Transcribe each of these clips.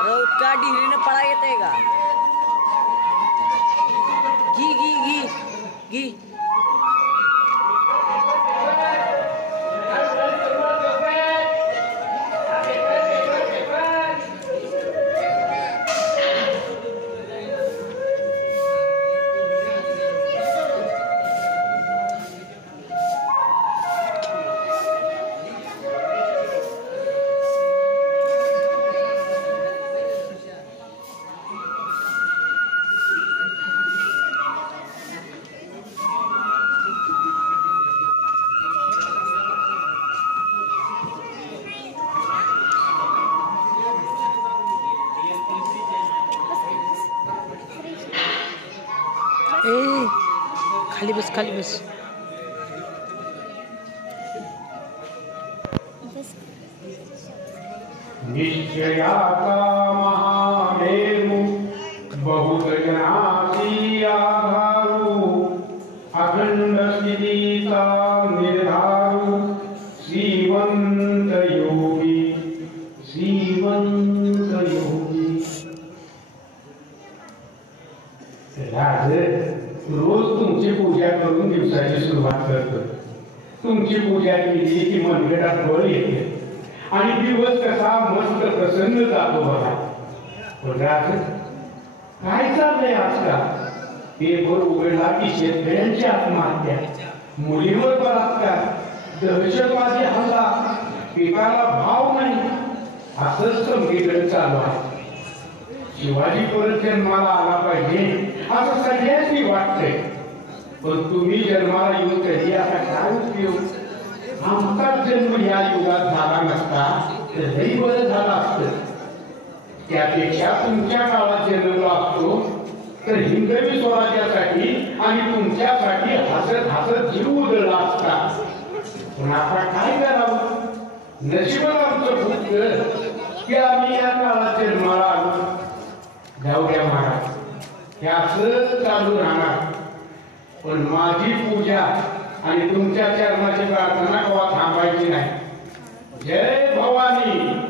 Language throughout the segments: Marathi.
अरे का डिहरीने पळा येते का घी घी घी घी खाली बस खाली बस निश्चयाचा महामेरू बहुत जनासी आधारू अखंड स्थितीचा निर्धारू श्रीमंत योगी रोज तुमची पूजा करून दिवसाची सुरुवात करतो. तुमची पूजा केली की मनगटात बळ येते आणि दिवस कसा मस्त प्रसन्न जातो बघा. पण काय चाललंय आजकाल? पेपर उघडला की शेतकऱ्यांची आत्महत्या, मुलीवर बलात्कार, दहशतवादी हल्ला, पिकाला भाव नाही, असंच सगळीकडे चालू आहे. शिवाजी परत जन्माला आला पाहिजे असं सगळ्यांनी वाटतंय. पण तुम्ही जन्माला येऊन कधी आता काय उपयोग? आमचा जन्म या युगात झाला नसता तर लई बरं झालं असतं. त्यापेक्षा तुमच्या काळात जन्मलो असतो तर हिंदवी स्वराज्यासाठी आणि तुमच्यासाठी हसत हसत जीव उधळला असता. पण आता काय करावं? नशिबात आमचं फुटलं की आम्ही या काळात जन्माला आलो. जाऊ द्या महाराज, हे असंच चालू राहणार. पण माझी पूजा आणि तुमच्या चरणाची प्रार्थना केव्हा थांबायची नाही. जय भवानी.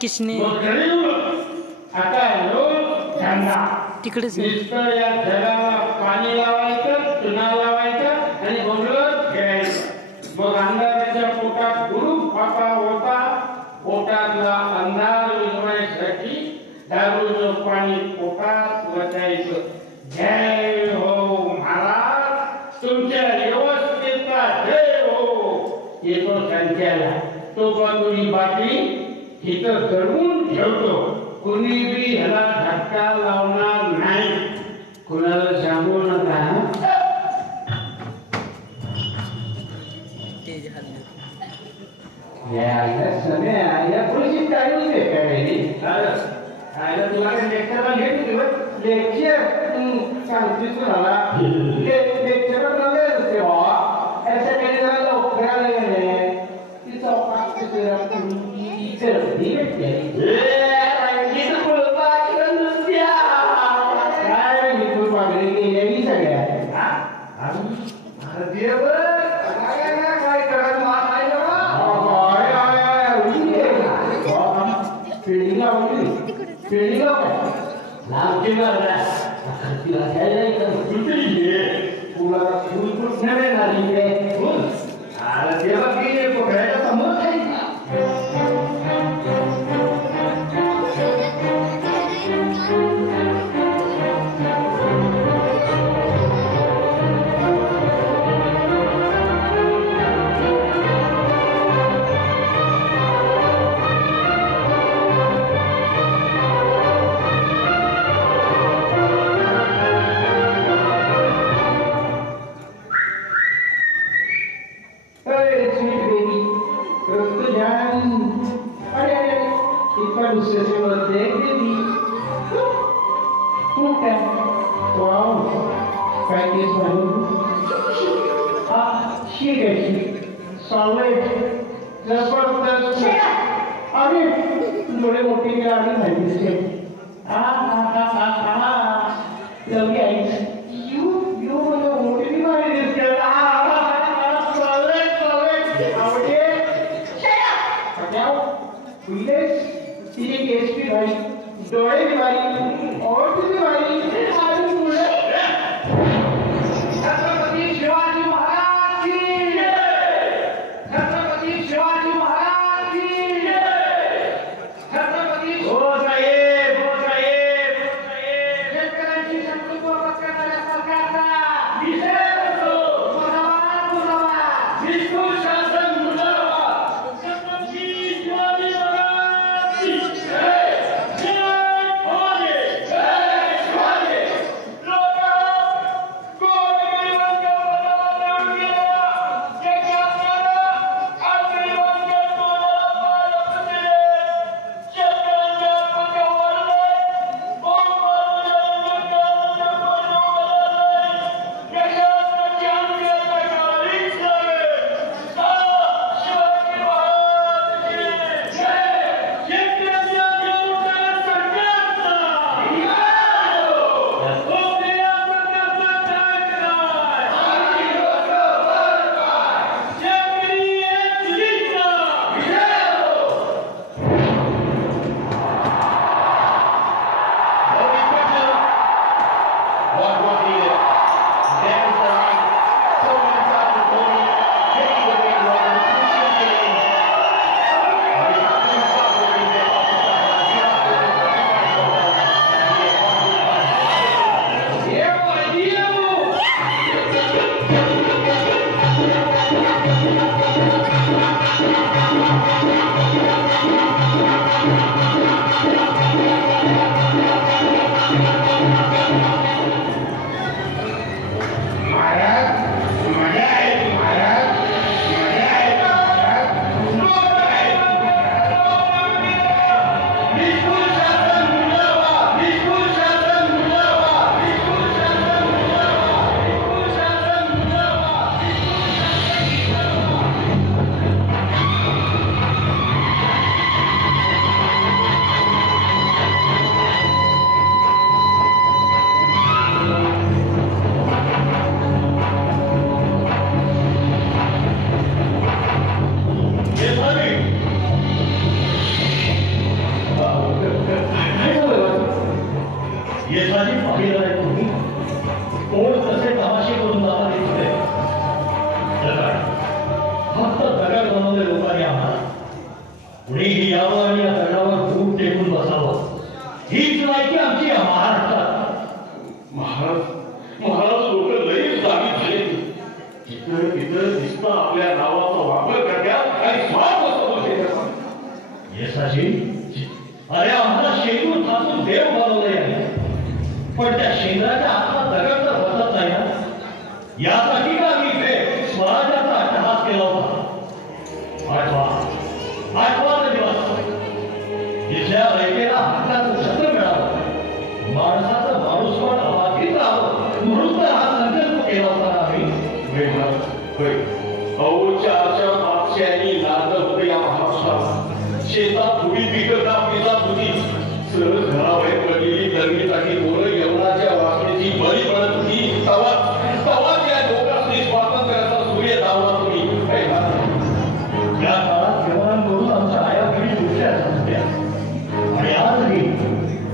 किसने आता तिकडेच या जगाला पाणी लावायचं, चुना लावायचं आणि गोंधळत खेळायचं. मग अंधाराच्या पोटात गुरु फाका होता. पोटातला अंधार विझवण्यासाठी दारूचं पाणी पोटात वचायचं. जय हो महाराज, तुमच्या व्यवस्थेचा जय हो. येतो संख्याला तो बाजूनी बाटली इथं दडवून ठेवतो. कुणी बी ह्याला धक्का लावणार नाही. कुणाला सांगू नका. तुला फुल कुठं मिळणार इकडे फुल अरे तेव्हा की पकडायला समज आहे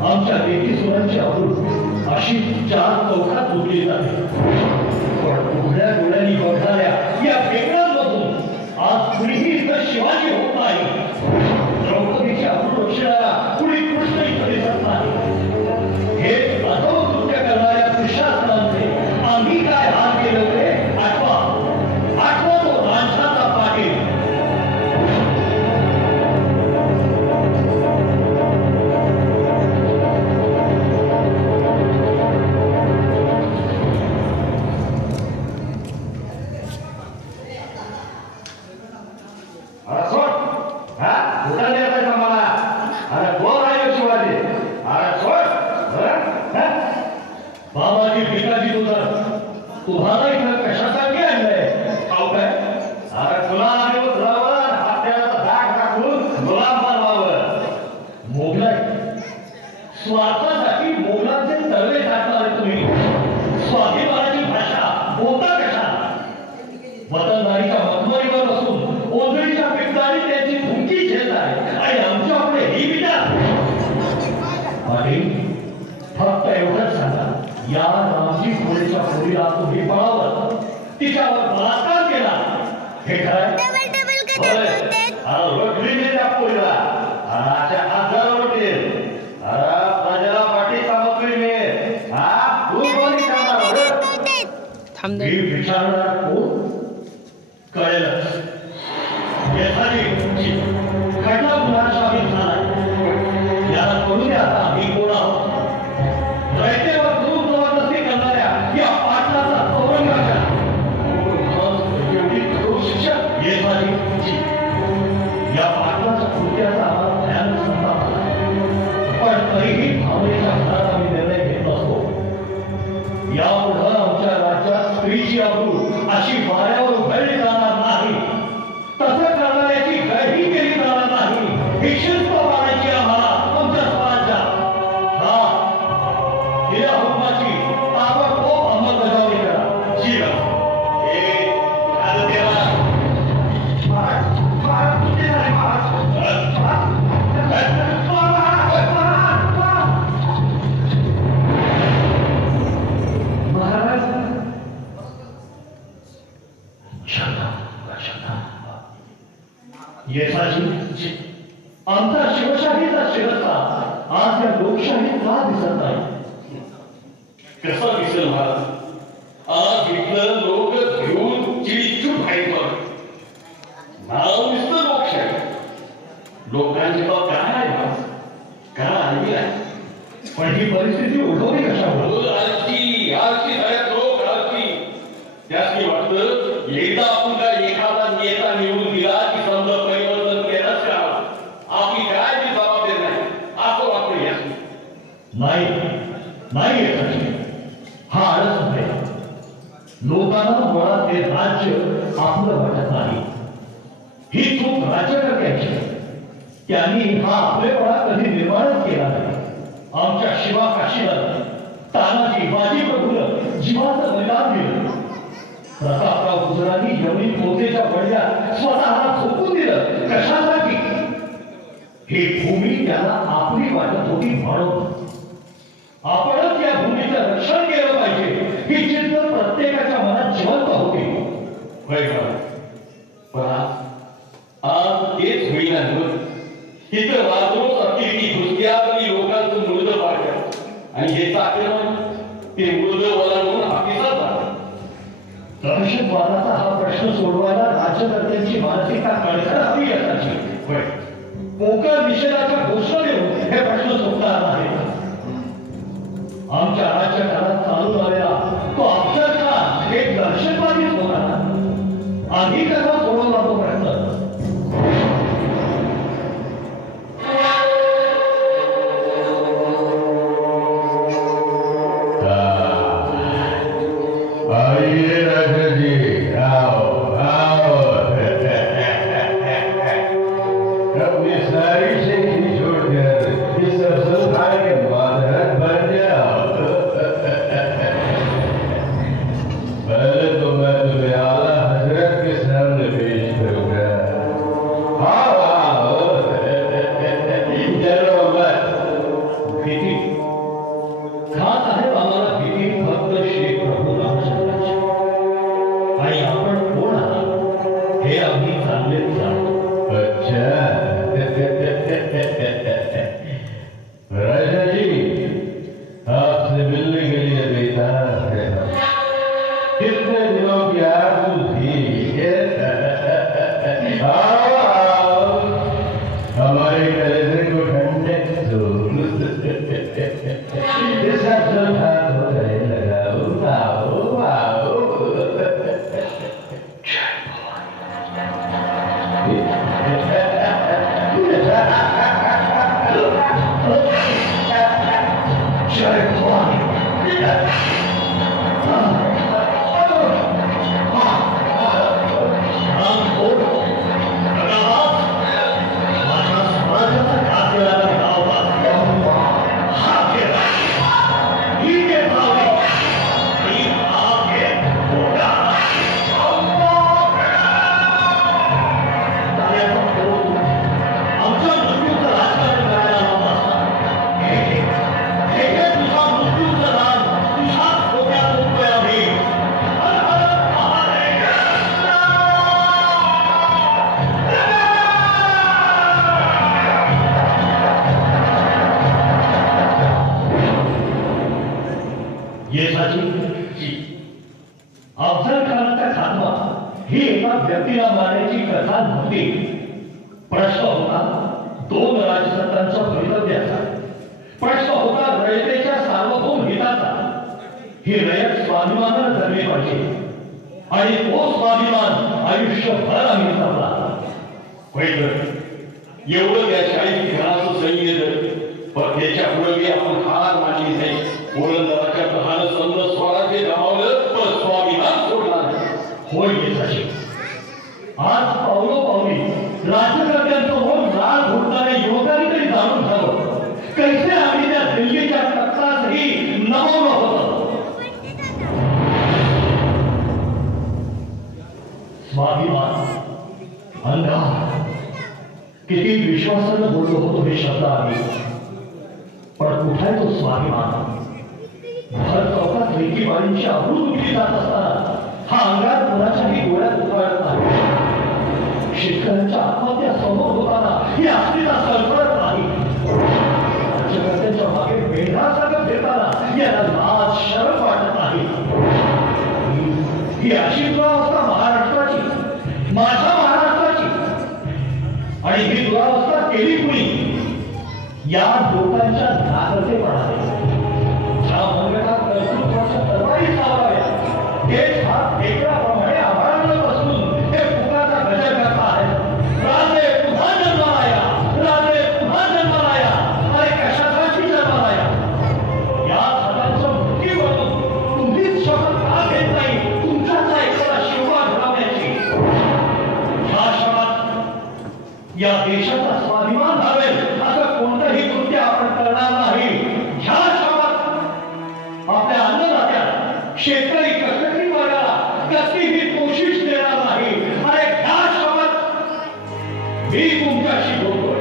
आमच्या लेकी सुरांची आवड अशी चार चौकात उठली जाते. पण मला इथं कशासाठी आणलंय ठाऊक आहे? अरे तुला आणि उतरावर हात्याचा दाग टाकून गुलाम बनवावं. मोगलाई स्वार्थासाठी मोगलांचे तळवे टाकणारे तुम्ही स्वाभिमानाची भाषा बोलता कशा? वतनदारीच्या मखमलीवर बसून ओंजळीच्या पिकदारी त्यांची धुमकी झेलत आहे आणि आमच्यापुढे ही विचार. पाटील फक्त एवढंच सांगा, या रामजी खोडेच्या पोरीला तुम्ही पळावं, तिच्यावर बलात्कार केला, हे खरं? रोखली त्या पोरीला अशा हजार होतील. प्रजाला पाठी सामग्री मिळेल. हा तू कोणी थांब मी विचारणार कोण कळेलच. एखादी घटना गुन्हा शामिल झालाय, याला कळून द्या आता आम्ही कोण आहोत. रयतेवर दूर जबरदस्ती करणाऱ्या या पाटलाचा औरंगाच्या एवढी कठोर शिक्षा एखादी या पाटलाच्या कृत्याचा आम्हाला भयानक संताप झाला. पण तरीही भावनेच्या भरात आम्ही निर्णय घेत असतो. यापुढे आमच्या राज्यात स्त्रीची अब्रू अशी वाऱ्यावर उघडली जाणार नाही. तसं करणाऱ्याची गळही केली जाणार नाही. ही शिस्त पाळायची आम्हाला आमच्या समाजात. हा या हुकुमाची ताबडतोब अंमलबजावणी करा. जी आमचा शिवशाहीचा शिरस्ता आज या लोकशाहीत का दिसत नाही? कसा दिसेल महाराज? आज इथलं लोक घेऊन चिडीचूप खायचं नाव दिसतं लोकशाही. लोकांची बाब काय आहे महाराज? काय आणली आहे? पण ही परिस्थिती उद्भवली कशामुळे? आजची सगळ्यात लोक आजची त्याच मी वाटतं एकदा आपण काय एखादा नेता निवडून दिला की समजा परिवर्तन केलंच का आपली काय ती जबाबदारी नाही असं वाटतं. याच नाही नाही येत. हा आळस आहे. लोकांना मुळात हे राज्य आपलं वाटत नाही. ही चूक राज्यकर्त्यांची. त्यांनी हा आपलेपणा कधी निर्माणच केला नाही. आमच्या शिवा काशीला तानाजी बाजी प्रभूनं जीवाचं बलिदान दिलं. प्रतापराव गुजरांनी यवनी पोतेच्या बळ्यात स्वतःला झोपून दिलं. कशासाठी? ही भूमी त्याला आपली वाटत होती म्हणून. आपणच या भूमीचं रक्षण केलं पाहिजे ही चिंता प्रत्येकाच्या मनात जिवंत होती. पण आज तेच होईना. तिथं वाजवत असतील की दुसऱ्यातली लोकांचं मृद पाडतात आणि हे आक्रमण ते मृद वलांडून हातीचा जातात. दहशतवादाचा हा प्रश्न सोडवायला राज्यकर्त्यांची मानसिकता कणखरावी असायची. पोकळ निषेधाच्या घोषणा देऊन हे प्रश्न सुटणार नाही. आमच्या राज्यकाळात चालू झालेला तो अफजलखान एक दहशतवादीच होता. आम्ही कसा सोडवला तो प्रश्न? अफजल खानाचा खात्मा ही एका व्यक्तीला मारण्याची कथा नव्हती. प्रश्न होता 2 राजसत्तांच्या भवितव्याचा. प्रश्न होता रयतेच्या सार्वभौम हिताचा. ही रयत स्वाभिमानानं जगली पाहिजे आणि तो स्वाभिमान आयुष्यभर आम्ही जपला. एवढं त्या 40 घराचं सैन्य, पण त्याच्या पुढे आपण हार मानली नाही. ओळंदाच्या प्रहार समज स्वराज्य गमावलं, पण स्वाभिमान सोडला नाही. होय येसाची. आज पावलोपावली राज्यकर्त्यांसमोर लाल घोटणाऱ्या युवकांनी तरी जाणून झालं कैसे आम्ही त्या दिल्लीच्या तख्तासही नमवलं होतं. स्वाभिमान, अंधार, किती विश्वासानं बोललो होतो हे शब्द आम्ही. पण कुठे तो स्वाभिमान? भर चौकात लेकीबाळींची अब्रू उठली जात असताना हा अंगार कोणाच्याही डोळ्यात उतरत नाही. शेतकऱ्यांच्या आत्महत्या समोर होताना ही अस्मिता सळसळत नाही. राज्यकर्त्यांच्या मागे मेढ्यासारखं फिरताना याला लाज शरम वाटत नाही. ही अशी दुरावस्था महाराष्ट्राची, माझ्या महाराष्ट्राची. आणि ही दुरावस्था केली कुणी? या लोकांच्या नागरिकपणाने. ज्या मनगटात कर्तृत्वाच्या तरवारी चालवाव्या, तेच हात ढेकळाप्रमाणे आभाळानं बसून हे फुकाचा गजर करता आहेत. राजे पुन्हा जन्माला या, राजे पुन्हा जन्माला या. अरे कशासाठी जन्माला या? या सदांचं मृत्यू बनून तुम्हीच शपथ का घेत नाही तुमच्याचा एखादा शिवबा घडवण्याची? ह्या शपथ या देशाचा स्वाभिमान हवेल असं कोणतंही कृत्य आपण करणार नाही. ह्या शपथ आपल्या अन्नदात्याला, शेतकरी कष्टकरी वर्गाला कसलीही कोशिश देणार नाही. अरे ह्या शपथ मी तुमच्याशी बोलतोय.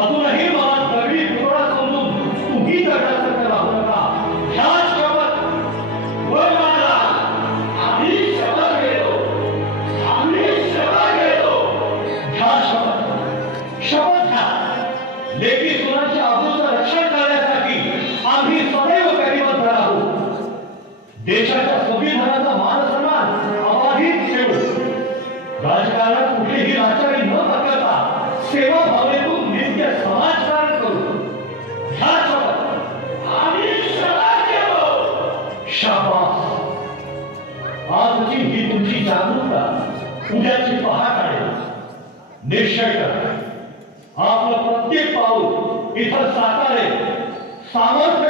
अजूनही मला दगडी तुकडा समजून तुम्ही दगडासारखं राहू नका. ह्या शपथ वर मारा. आम्ही शपथ घेतो, आम्ही शपथ घेतो. ह्या शपथ घ्या. लेकी सुनांच्या अब्रूचं रक्षण करण्यासाठी आम्ही सदैव कटिबद्ध राहू. देशाच्या संविधानाचा मान सन्मान अबाधित ठेवू. राजकारणात कुठलीही लाचारी न पत्करता सेवा भावनेतून नित्य समाजकारण करू. ह्या शपथ आम्ही शपथ घेतो. शाबास. आजची ही तुमची जागरूकता उद्याची पहाट आहे. निश्चय करा आपलं प्रत्येक पाऊल इथं साकारे, सामर्थ्य